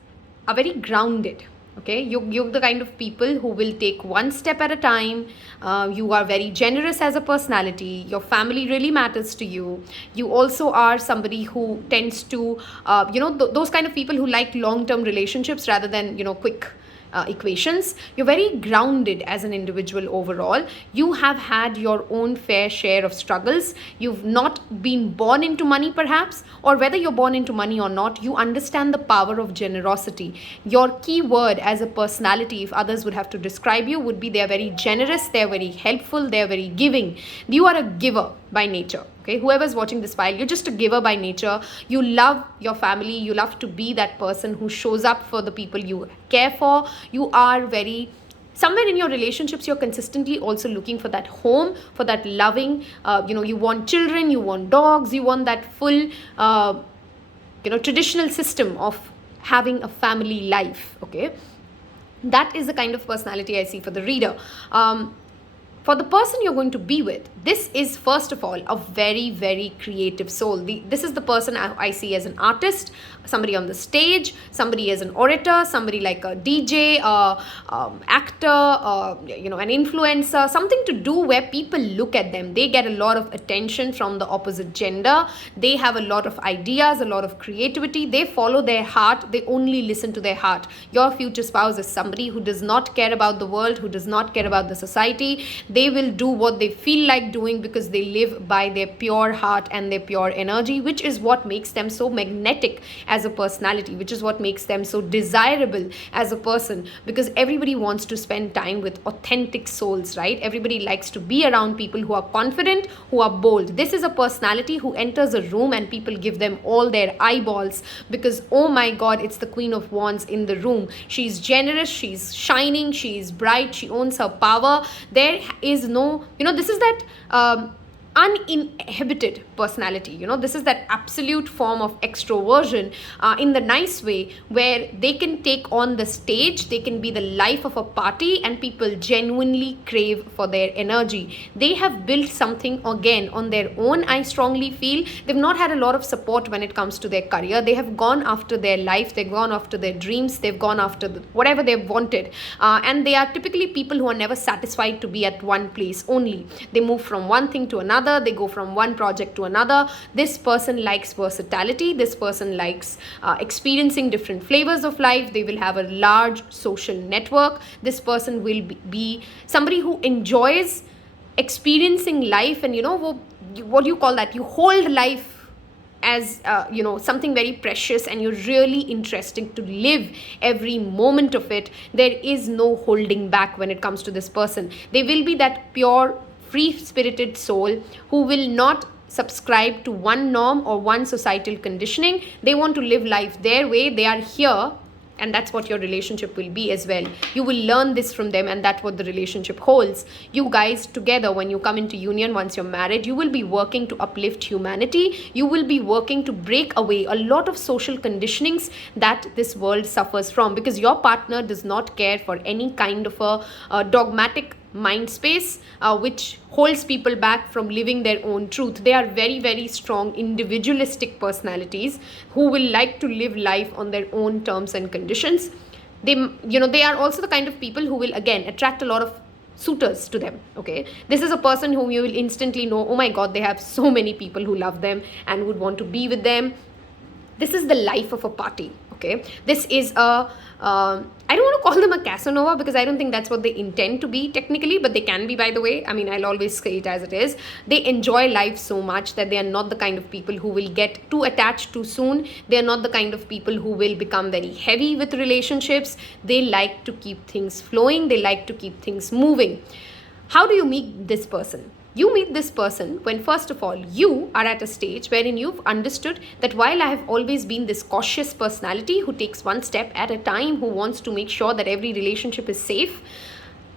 are very grounded, okay? You're the kind of people who will take one step at a time. You are very generous as a personality. Your family really matters to you. You also are somebody who tends to, those kind of people who like long-term relationships rather than, quick equations. You're very grounded as an individual overall. You have had your own fair share of struggles. You've not been born into money perhaps, or whether you're born into money or not, you understand the power of generosity. Your key word as a personality, if others would have to describe you, would be they're very generous, they're very helpful, they're very giving. You are a giver by nature. Okay, whoever's watching this file, you're just a giver by nature. You love your family. You love to be that person who shows up for the people you care for. You are somewhere in your relationships, you're consistently also looking for that home, for that loving, you want children, you want dogs, you want that full, traditional system of having a family life, okay? That is the kind of personality I see for the reader. For the person you're going to be with, this is first of all a very, very creative soul. This is the person I see as an artist, somebody on the stage, somebody as an orator, somebody like a DJ, actor, an influencer, something to do where people look at them. They get a lot of attention from the opposite gender. They have a lot of ideas, a lot of creativity. They follow their heart. They only listen to their heart. Your future spouse is somebody who does not care about the world, who does not care about the society. They will do what they feel like doing because they live by their pure heart and their pure energy, which is what makes them so magnetic as a personality, which is what makes them so desirable as a person, because everybody wants to spend time with authentic souls, right? Everybody likes to be around people who are confident, who are bold. This is a personality who enters a room and people give them all their eyeballs because, oh my God, it's the Queen of Wands in the room. She's generous, she's shining, she's bright, she owns her power. There is no, this is that uninhibited personality. This is that absolute form of extroversion, in the nice way, where they can take on the stage, they can be the life of a party, and people genuinely crave for their energy. They have built something again on their own. I strongly feel they've not had a lot of support when it comes to their career. They have gone after their life, they've gone after their dreams, they've gone after whatever they've wanted, and they are typically people who are never satisfied to be at one place only. They move from one thing to another, they go from one project to another. This person likes versatility, this person likes experiencing different flavors of life. They will have a large social network. This person will be somebody who enjoys experiencing life, and what do you call that, you hold life as something very precious, and you're really interesting to live every moment of it. There is no holding back when it comes to this person. They will be that pure, free-spirited soul who will not subscribe to one norm or one societal conditioning. They want to live life their way. They are here, and that's what your relationship will be as well. You will learn this from them, and that's what the relationship holds. You guys together, when you come into union, once you're married, you will be working to uplift humanity. You will be working to break away a lot of social conditionings that this world suffers from, because your partner does not care for any kind of a dogmatic mind space which holds people back from living their own truth. They are very, very strong individualistic personalities who will like to live life on their own terms and conditions. They are also the kind of people who will again attract a lot of suitors to them. Okay, this is a person whom you will instantly know, oh my god, they have so many people who love them and would want to be with them. This is the life of a party. Okay, this is I don't want to call them a Casanova, because I don't think that's what they intend to be technically, but they can be, by the way. I mean, I'll always say it as it is. They enjoy life so much that they are not the kind of people who will get too attached too soon. They are not the kind of people who will become very heavy with relationships. They like to keep things flowing. They like to keep things moving. How do you meet this person? You meet this person when, first of all, you are at a stage wherein you've understood that while I have always been this cautious personality who takes one step at a time, who wants to make sure that every relationship is safe,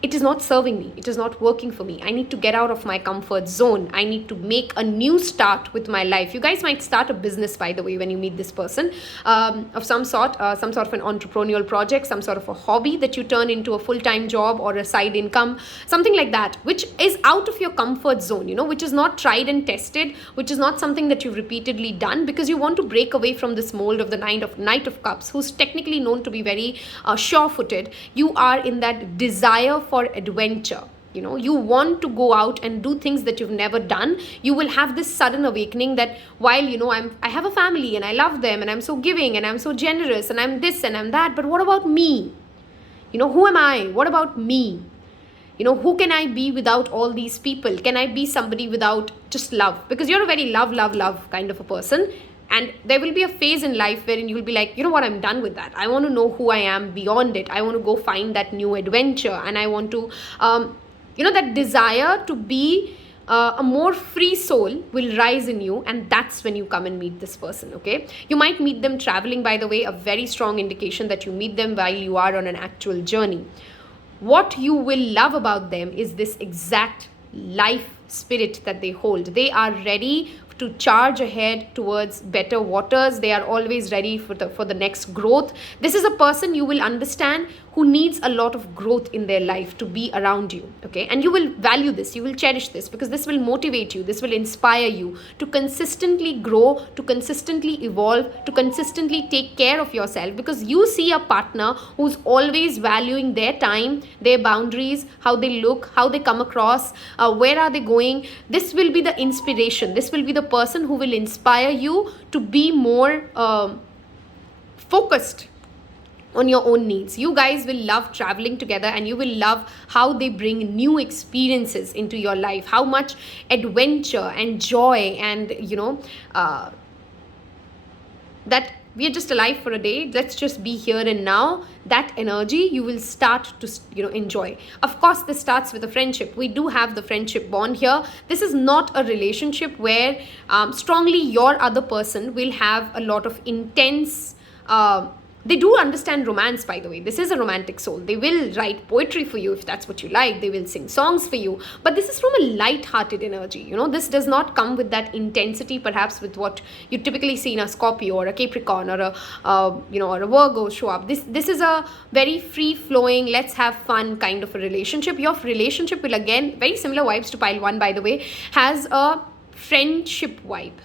it is not serving me. It is not working for me. I need to get out of my comfort zone. I need to make a new start with my life. You guys might start a business, by the way, when you meet this person, of some sort of an entrepreneurial project, some sort of a hobby that you turn into a full-time job or a side income, something like that, which is out of your comfort zone, which is not tried and tested, which is not something that you've repeatedly done, because you want to break away from this mold of the Knight of Cups, who's technically known to be very sure-footed. You are in that desire for adventure. You want to go out and do things that you've never done. You will have this sudden awakening that while I have a family and I love them and I'm so giving and I'm so generous and I'm this and I'm that, but what about me? Who am I? What about me? Who can I be without all these people? Can I be somebody without just love? Because you're a very love kind of a person. And there will be a phase in life wherein you'll be like, what, I'm done with that. I want to know who I am beyond it. I want to go find that new adventure. And I want to, that desire to be a more free soul will rise in you. And that's when you come and meet this person, okay? You might meet them traveling, by the way, a very strong indication that you meet them while you are on an actual journey. What you will love about them is this exact life spirit that they hold. They are ready to charge ahead towards better waters. They are always ready for the next growth. This is a person you will understand who needs a lot of growth in their life to be around you, okay? And you will value this, you will cherish this, because this will motivate you, this will inspire you to consistently grow, to consistently evolve, to consistently take care of yourself, because you see a partner who's always valuing their time, their boundaries, how they look, how they come across, where are they going. This will be the inspiration. This will be the person who will inspire you to be more focused on your own needs. You guys will love traveling together, and you will love how they bring new experiences into your life, how much adventure and joy and that we are just alive for a day, let's just be here and now. That energy you will start to enjoy. Of course, this starts with a friendship. We do have the friendship bond here. This is not a relationship where strongly your other person will have a lot of intense They do understand romance, by the way. This is a romantic soul. They will write poetry for you if that's what you like. They will sing songs for you. But this is from a light-hearted energy. This does not come with that intensity, perhaps with what you typically see in a Scorpio or a Capricorn or or a Virgo show up. This is a very free-flowing, let's have fun kind of a relationship. Your relationship will, again, very similar vibes to pile 1, by the way, has a friendship vibe.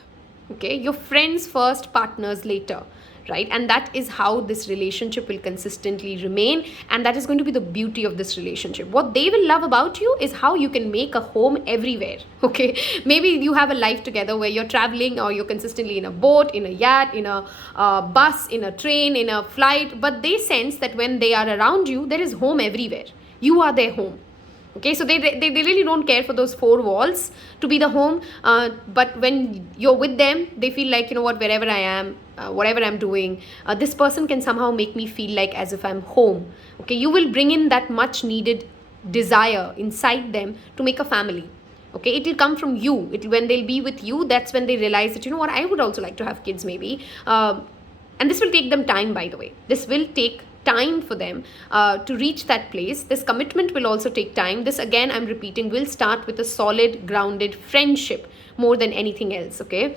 Okay, your friends first, partners later. Right? And that is how this relationship will consistently remain, and that is going to be the beauty of this relationship. What they will love about you is how you can make a home everywhere. Okay, maybe you have a life together where you're traveling, or you're consistently in a boat, in a yacht, in a bus, in a train, in a flight, but they sense that when they are around you, there is home everywhere. You are their home. Okay, so they really don't care for those 4 walls to be the home, but when you're with them, they feel like, wherever I am, whatever I'm doing, this person can somehow make me feel like as if I'm home. Okay, you will bring in that much needed desire inside them to make a family. Okay, it will come from you. When they'll be with you, that's when they realize that, I would also like to have kids maybe. And this will take them time, by the way. This will take time for them to reach that place. This commitment will also take time. This, again, I'm repeating, will start with a solid, grounded friendship more than anything else. Okay,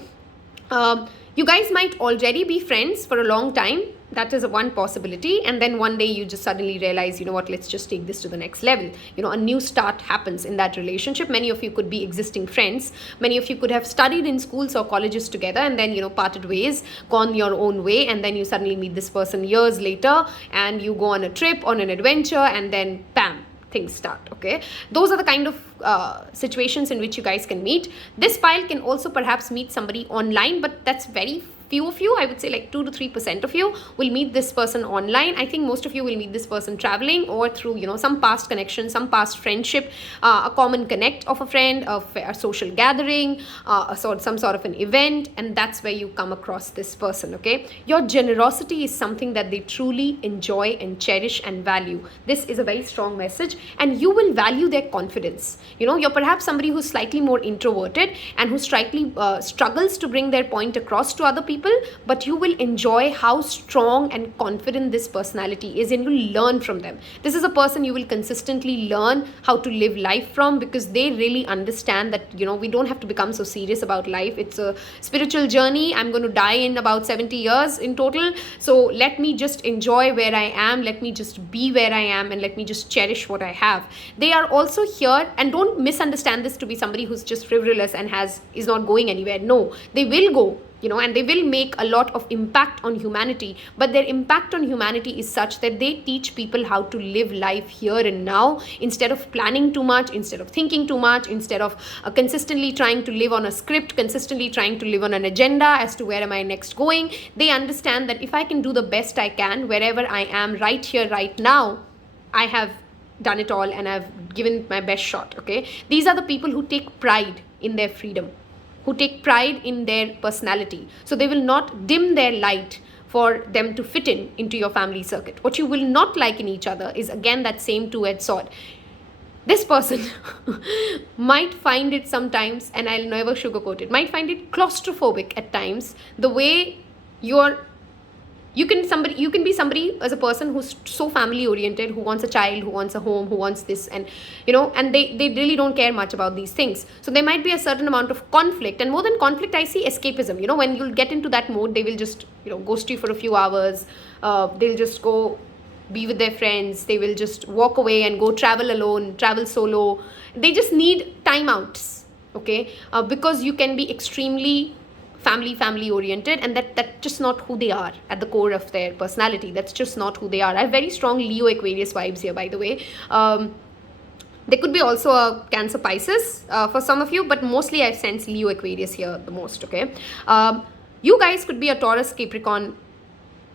you guys might already be friends for a long time. That is one possibility. And then one day you just suddenly realize, let's just take this to the next level. A new start happens in that relationship. Many of you could be existing friends. Many of you could have studied in schools or colleges together and then, parted ways, gone your own way. And then you suddenly meet this person years later and you go on a trip, on an adventure, and then bam, things start. Okay, those are the kind of situations in which you guys can meet. This pile can also perhaps meet somebody online, but that's very few of you. I would say like 2 to 3% of you will meet this person online. I think most of you will meet this person traveling or through some past connection, some past friendship, a common connect of a friend, a social gathering, some sort of an event, and that's where you come across this person. Okay, your generosity is something that they truly enjoy and cherish and value. This is a very strong message, and you will value their confidence. You're perhaps somebody who's slightly more introverted and who slightly struggles to bring their point across to other people, but you will enjoy how strong and confident this personality is, and you'll learn from them. This is a person you will consistently learn how to live life from, because they really understand that we don't have to become so serious about life. It's a spiritual journey. I'm going to die in about 70 years in total, so let me just enjoy where I am, let me just be where I am, and let me just cherish what I have. They are also here, and don't misunderstand this to be somebody who's just frivolous and is not going anywhere. No, they will go, and they will make a lot of impact on humanity, but their impact on humanity is such that they teach people how to live life here and now, instead of planning too much, instead of thinking too much, instead of consistently trying to live on a script, consistently trying to live on an agenda as to where am I next going. They understand that if I can do the best I can wherever I am right here, right now, I have done it all and I've given my best shot. Okay, these are the people who take pride in their freedom, who take pride in their personality. So they will not dim their light for them to fit into your family circuit. What you will not like in each other is, again, that same two-edged sword. This person might find it sometimes, and I'll never sugarcoat it, might find it claustrophobic at times, the way you can be somebody as a person who's so family oriented, who wants a child, who wants a home, who wants this, and and they really don't care much about these things. So there might be a certain amount of conflict, and more than conflict, I see escapism. When you'll get into that mode, they will just ghost you for a few hours. They'll just go be with their friends. They will just walk away and go travel alone, travel solo. They just need timeouts. Okay, because you can be extremely family oriented, and that's just not who they are at the core of their personality. That's just not who they are. I have very strong Leo Aquarius vibes here, by the way. There could be also a Cancer Pisces for some of you, but mostly I've sensed Leo Aquarius here the most. Okay, you guys could be a Taurus, Capricorn,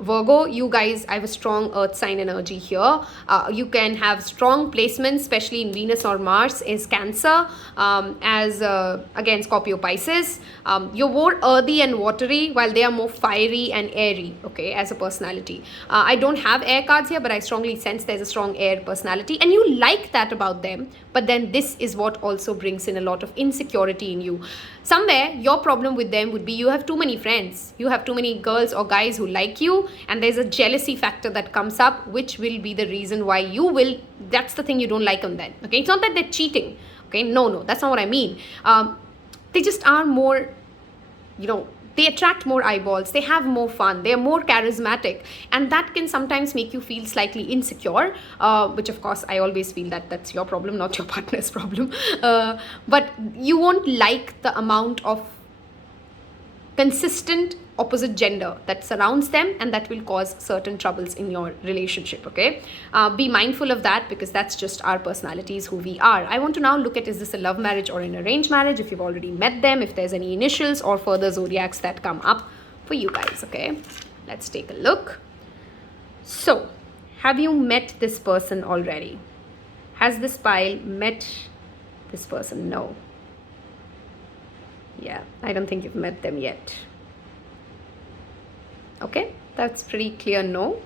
Virgo. You guys, I have a strong earth sign energy here. You can have strong placements, especially in Venus or Mars, is Cancer, again Scorpio, Pisces. You're more earthy and watery, while they are more fiery and airy, okay, as a personality. I don't have air cards here, but I strongly sense there's a strong air personality, and you like that about them. But then this is what also brings in a lot of insecurity in you. somewhere your problem with them would be you have too many friends, you have too many girls or guys who like you, and there's a jealousy factor that comes up, which will be the reason why you will, that's the thing you don't like on them. Okay, it's not that they're cheating. Okay, no, that's not what I mean. They just are more, they attract more eyeballs, they have more fun, they are more charismatic, and that can sometimes make you feel slightly insecure, which of course I always feel that that's your problem, not your partner's problem. But you won't like the amount of consistent opposite gender that surrounds them, and that will cause certain troubles in your relationship. Okay, be mindful of that, because that's just our personalities, who we are. I want to now look at, is this a love marriage or an arranged marriage, if you've already met them, if there's any initials or further zodiacs that come up for you guys. Okay, let's take a look. So, have you met this person already? Has this pile met this person? No. Yeah, I don't think you've met them yet. Okay, that's pretty clear, no.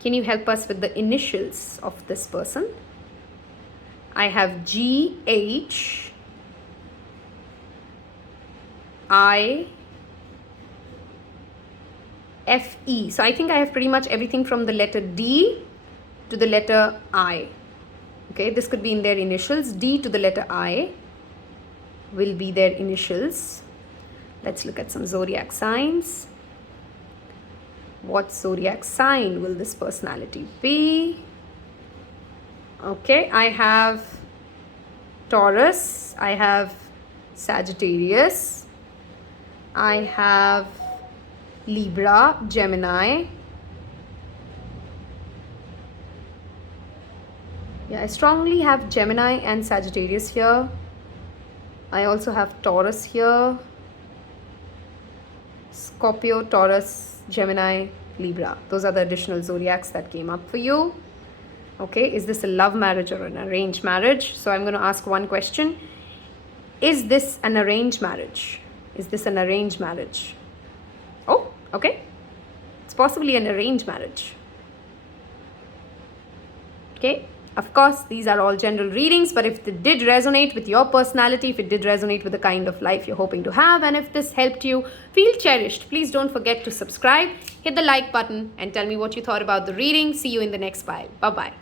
Can you help us with the initials of this person? I have G, H, I, F, E. So I think I have pretty much everything from the letter D to the letter I. Okay, this could be in their initials. D to the letter I will be their initials. Let's look at some zodiac signs. What zodiac sign will this personality be? Okay, I have Taurus, I have Sagittarius, I have Libra, Gemini. Yeah, I strongly have Gemini and Sagittarius here. I also have Taurus here. Scorpio, Taurus, Gemini, Libra. Those are the additional zodiacs that came up for you. Okay, is this a love marriage or an arranged marriage? So I'm going to ask one question. Is this an arranged marriage? Is this an arranged marriage? Oh, okay. It's possibly an arranged marriage. Okay. Of course, these are all general readings, but if it did resonate with your personality, if it did resonate with the kind of life you're hoping to have, and if this helped you feel cherished, please don't forget to subscribe, hit the like button, and tell me what you thought about the reading. See you in the next pile. Bye-bye.